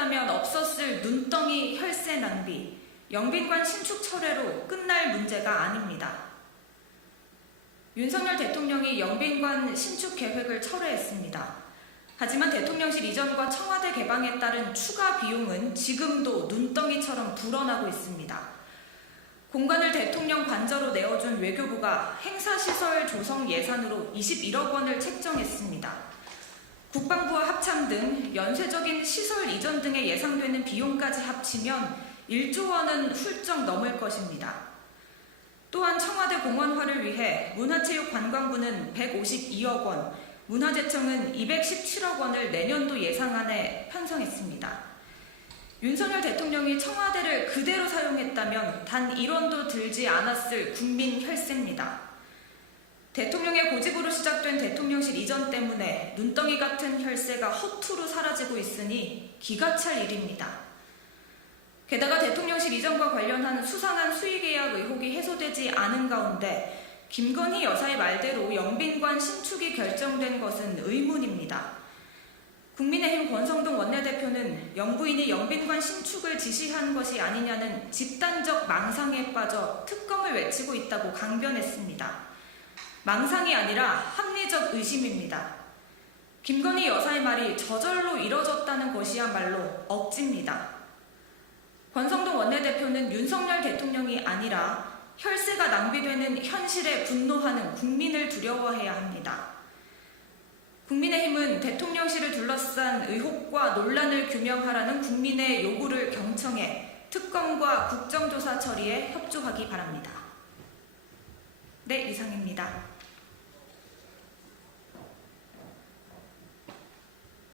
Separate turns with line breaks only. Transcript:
사용했다면 없었을 눈덩이 혈세 낭비, 영빈관 신축 철회로 끝날 문제가 아닙니다. 윤석열 대통령이 영빈관 신축 계획을 철회했습니다. 하지만 대통령실 이전과 청와대 개방에 따른 추가 비용은 지금도 눈덩이처럼 불어나고 있습니다. 공간을 대통령 관저로 내어준 외교부가 행사시설 조성 예산으로 21억 원을 책정했습니다. 국방부와 합 참등 연쇄적인 시설 이전 등에 예상되는 비용까지 합치면 1조 원은 훌쩍 넘을 것입니다. 또한 청와대 공원화를 위해 문화체육관광부는 152억 원, 문화재청은 217억 원을 내년도 예상안에 편성했습니다. 윤석열 대통령이 청와대를 그대로 사용했다면 단 1원도 들지 않았을 국민 혈세입니다. 대통령의 고집으로 시작된 대통령실 이전 때문에 눈덩이 같은 혈세가 허투루 사라지고 있으니 기가 찰 일입니다. 게다가 대통령실 이전과 관련한 수상한 수의계약 의혹이 해소되지 않은 가운데 김건희 여사의 말대로 영빈관 신축이 결정된 것은 의문입니다. 국민의힘 권성동 원내대표는 영부인이 영빈관 신축을 지시한 것이 아니냐는 집단적 망상에 빠져 특검을 외치고 있다고 강변했습니다. 망상이 아니라 합리적 의심입니다. 김건희 여사의 말이 저절로 이뤄졌다는 것이야말로 억지입니다. 권성동 원내대표는 윤석열 대통령이 아니라 혈세가 낭비되는 현실에 분노하는 국민을 두려워해야 합니다. 국민의힘은 대통령실을 둘러싼 의혹과 논란을 규명하라는 국민의 요구를 경청해 특검과 국정조사 처리에 협조하기 바랍니다. 네, 이상입니다.